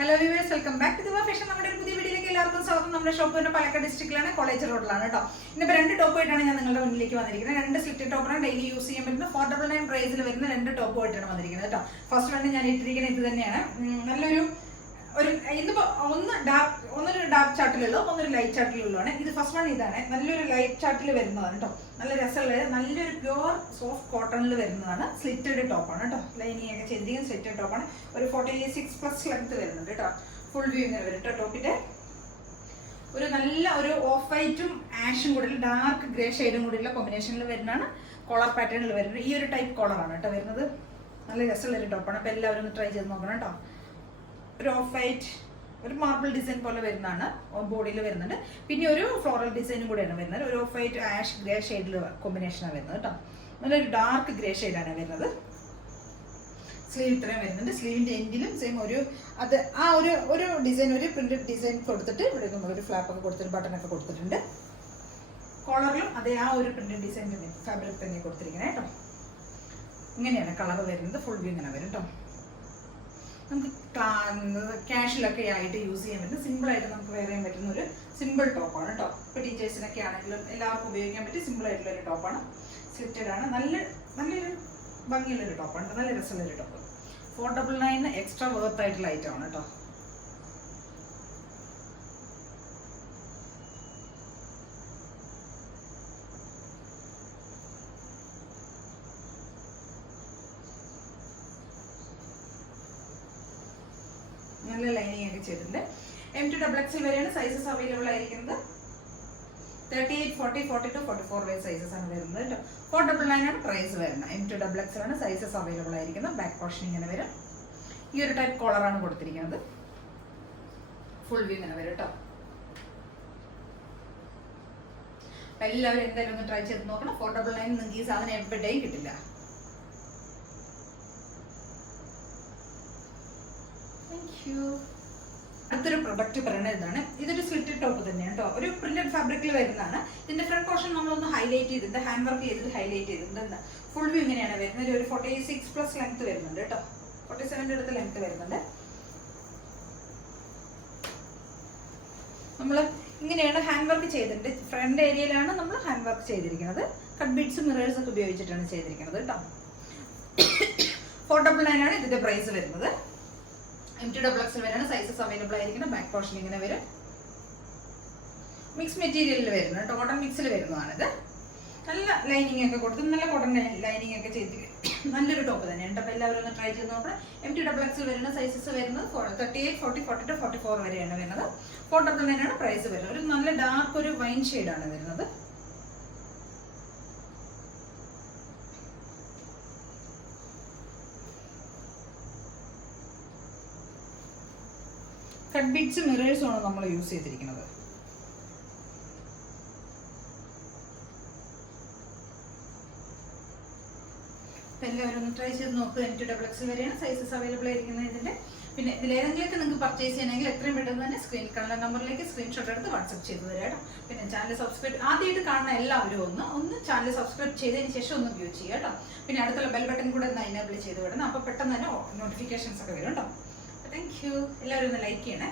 Hello viewers, welcome back to Diva Fashion. നമ്മുടെ ഒരു പുതിയ വീഡിയോയിലേക്ക് എല്ലാവർക്കും സ്വാഗതം. നമ്മുടെ ഷോപ്പ് തന്നെ പാലക്കാട് ഡിസ്ട്രിക്റ്റിലാണ്, കോളേജ് റോഡിലാണ് കേട്ടോ. ഇന്നിപ്പോൾ 2 ടോപ്പായിട്ടാണ് ഞാൻ നിങ്ങളുടെ മുന്നിലേക്ക് വന്നിരിക്കുന്നത്. 2 സ്ലിറ്റ് ടോപ്പാണ് ഡെയിലി യൂസ് ചെയ്യാൻ പറ്റുന്ന 499 പ്രൈസിൽ വരുന്ന 2 ടോപ്പുമായിട്ടാണ് വന്നിരിക്കുന്നത് കേട്ടോ. ഫസ്റ്റ് വണ്ടി ഞാൻ ഇട്ടിരിക്കുന്നത് ഇത് തന്നെയാണ്. നല്ലൊരു ഇന്നിപ്പോ ഒന്നൊരു ഡാർക്ക് ചാർട്ടിലുള്ളൂ, ഒന്നൊരു ലൈറ്റ് ചാർട്ടിലുള്ളതാണ്. ഇത് ഫസ്റ്റ് വൺ ഇതാണ്. നല്ലൊരു ലൈറ്റ് ചാർട്ടിൽ വരുന്നതാണ് കേട്ടോ. നല്ല രസമുള്ള നല്ലൊരു പ്യുവർ സോഫ്റ്റ് കോട്ടണിൽ വരുന്നതാണ്. സ്ലിറ്റഡ് ടോപ്പാണ് കേട്ടോ. ലൈനിങ് ഒക്കെ ചെയ്തിരിക്കുന്ന സ്ലിറ്റഡ് ടോപ്പാണ്. ഒരു 46+ ലെങ്ത് വരുന്നുണ്ട് കേട്ടോ. ഫുൾ വ്യൂ ഇങ്ങനെ വരും കേട്ടോ. ടോപ്പിന്റെ ഒരു നല്ല ഒരു ഓഫ് വൈറ്റും ആഷും കൂടെ ഡാർക്ക് ഗ്രേ ഷെയ്ഡും കൂടിയുള്ള കോമ്പിനേഷനിൽ വരുന്നതാണ്. കോളർ പാറ്റേണിൽ വരുന്നത് ഈ ഒരു ടൈപ്പ് കോളറാണ് കേട്ടോ വരുന്നത്. നല്ല രസമുള്ള ഒരു ടോപ്പാണ്. അപ്പോൾ എല്ലാവരും ഒന്ന് ട്രൈ ചെയ്ത് നോക്കണം കേട്ടോ. ഒരു ഓഫ് വൈറ്റ് ഒരു മാർബിൾ ഡിസൈൻ പോലെ വരുന്നതാണ്, ബോഡിയിൽ വരുന്നുണ്ട്. പിന്നെ ഒരു ഫ്ലോറൽ ഡിസൈനും കൂടെയാണ് വരുന്നത്. ഒരു ഓഫ് വൈറ്റ് ആഷ് ഗ്രേ ഷെയ്ഡിൽ കോമ്പിനേഷനാണ് വരുന്നത് കേട്ടോ. നല്ലൊരു ഡാർക്ക് ഗ്രേ ഷെയ്ഡാണ് വരുന്നത്. സ്ലീവ് ഇത്രയും വരുന്നുണ്ട്. സ്ലീവിന്റെ എൻഡിലും സെയിം ഒരു ഡിസൈൻ, ഒരു പ്രിന്റഡ് ഡിസൈൻ കൊടുത്തിട്ട് ഇവിടെ ഒരു ഫ്ലാപ്പൊക്കെ കൊടുത്തിട്ട് ബട്ടണൊക്കെ കൊടുത്തിട്ടുണ്ട്. കോളറിലും അതേ ഒരു പ്രിന്റഡ് ഡിസൈൻ തന്നെ ഫാബ്രിക് തന്നെ കൊടുത്തിരിക്കുന്നത് കേട്ടോ. ഇങ്ങനെയാണ് കളർ വരുന്നത്. ഫുൾ വ്യൂ ഇങ്ങനെ വരും കേട്ടോ. നമുക്ക് ക്യാഷിലൊക്കെ ആയിട്ട് യൂസ് ചെയ്യാൻ പറ്റുന്ന സിമ്പിളായിട്ട് നമുക്ക് വെയർ ചെയ്യാൻ പറ്റുന്ന ഒരു സിമ്പിൾ ടോപ്പാണ് കേട്ടോ. ഇപ്പോൾ ടീച്ചേഴ്സിനൊക്കെ ആണെങ്കിലും എല്ലാവർക്കും ഉപയോഗിക്കാൻ പറ്റിയ സിമ്പിളായിട്ടുള്ള ഒരു ടോപ്പാണ്. സ്ലിറ്റഡ് ആണ്. നല്ലൊരു ഭംഗിയുള്ളൊരു ടോപ്പാണ്. നല്ല രസമുള്ളൊരു ടോപ്പ്. 499 എക്സ്ട്രാ വർത്ത് ആയിട്ടുള്ള ഐറ്റമാണ് കേട്ടോ. നല്ല ലൈനിങ് ഒക്കെ ചെയ്തിട്ടുണ്ട്. M2XX വരെയാണ് സൈസസ് അവൈലബിൾ ആയിരിക്കുന്നത്. 38, 40, 42, 44 വരെ സൈസസ് ആണ് വരുന്നത് കേട്ടോ. 499 ആണ് പ്രൈസ് വരുന്നത്. M2XX ആണ് സൈസസ് അവൈലബിൾ ആയിരിക്കുന്നത്. ബാക്ക് പോർഷൻ ഇങ്ങനെ വരും. ഈ ഒരു ടൈപ്പ് കോളറാണ് കൊടുത്തിരിക്കുന്നത്. ഫുൾ വ്യൂ ഇങ്ങനെ വരും കേട്ടോ. എല്ലാവരും എന്തായാലും ഒന്ന് ട്രൈ ചെയ്ത് നോക്കണം. 499 നിങ്ങൾക്ക് ഈ സാധനം എവിടെയും കിട്ടില്ല. അടുത്തൊരു പ്രൊഡക്റ്റ് പറയുന്നത് ഇതാണ്. ഇതൊരു സ്ലിറ്റഡ് ടോപ്പ് തന്നെയാണ് കേട്ടോ. ഒരു പ്രിന്റഡ് ഫാബ്രിക്കിൽ വരുന്നതാണ്. ഇതിന്റെ ഫ്രണ്ട് പോർഷൻ നമ്മളൊന്ന് ഹൈലൈറ്റ് ചെയ്തിട്ടുണ്ട്, ഹാൻഡ് വർക്ക് ചെയ്തിട്ട് ഹൈലൈറ്റ് ചെയ്തിട്ടുണ്ട്. ഫുൾ വ്യൂ ഇങ്ങനെയാണ് വരുന്നത്. ഒരു 46+ ലെങ്ത് വരുന്നുണ്ട് കേട്ടോ. 47 അടുത്ത് ലെങ്ത് വരുന്നുണ്ട്. നമ്മൾ ഇങ്ങനെയാണ് ഹാൻഡ് വർക്ക് ചെയ്തിട്ടുണ്ട്. ഫ്രണ്ട് ഏരിയയിലാണ് നമ്മൾ ഹാൻഡ് വർക്ക് ചെയ്തിരിക്കുന്നത്. കട്ട് ബീഡ്സ് മിറേഴ്സ് ഒക്കെ ഉപയോഗിച്ചിട്ടാണ് ചെയ്തിരിക്കുന്നത് കേട്ടോ. 499 ആണ് ഇതിന്റെ പ്രൈസ് വരുന്നത്. M2XX വരെയാണ് സൈസസ് അവൈലബിൾ ആയിരിക്കുന്നത്. ബാക്ക് പോർഷൻ ഇങ്ങനെ വരും. മിക്സ് മെറ്റീരിയലിൽ വരുന്നത് കേട്ടോ. കോട്ടൺ മിക്സിൽ വരുന്നതാണിത്. നല്ല ലൈനിങ് ഒക്കെ കൊടുത്ത് നല്ല കോട്ടൺ ലൈനിങ് ഒക്കെ ചെയ്ത് നല്ലൊരു ടോപ്പ് തന്നെയാണ്. അപ്പോൾ എല്ലാവരും ഒന്ന് ട്രൈ ചെയ്ത് നോക്കണം. M2XX വരുന്ന സൈസസ് വരുന്നത് 38, 40, 42, 44 വരെയാണ് വരുന്നത്. 499 ആണ് പ്രൈസ് വരുന്നത്. ഒരു നല്ല ഡാർക്ക് ഒരു വൈൻ ഷെയ്ഡാണ് വരുന്നത്. കട്ട് ബീഡ്സ് മിറേഴ്സും ആണ് നമ്മൾ യൂസ് ചെയ്തിരിക്കുന്നത്. എല്ലാവരും ഒന്ന് ട്രൈ ചെയ്ത് നോക്കുക. M2XX വരെയാണ് സൈസസ് അവൈലബിൾ ആയിരിക്കുന്നത് ഇതിന്റെ. പിന്നെ ഇതിലേതെങ്കിലൊക്കെ നിങ്ങൾക്ക് പർച്ചേസ് ചെയ്യണമെങ്കിൽ എത്രയും പെട്ടെന്ന് തന്നെ സ്ക്രീനിൽ കാണുന്ന നമ്പറിലേക്ക് സ്ക്രീൻഷോട്ട് എടുത്ത് വാട്സ്ആപ്പ് ചെയ്തു തരാം. പിന്നെ ചാനൽ സബ്സ്ക്രൈബ് ആദ്യമായിട്ട് കാണുന്ന എല്ലാവരും ഒന്ന് ചാനൽ സബ്സ്ക്രൈബ് ചെയ്തതിന് ശേഷം ഒന്ന് വ്യൂ ചെയ്യുക കേട്ടോ. പിന്നെ അടുത്തുള്ള ബെൽ ബട്ടൺ കൂടെ ഒന്ന് എനേബിൾ ചെയ്ത് വിടണം. അപ്പോൾ പെട്ടെന്ന് തന്നെ നോട്ടിഫിക്കേഷൻസ് ഒക്കെ വരും കേട്ടോ. Thank you. എല്ലാവരും ഒന്ന് ലൈക്ക് ചെയ്യണേ.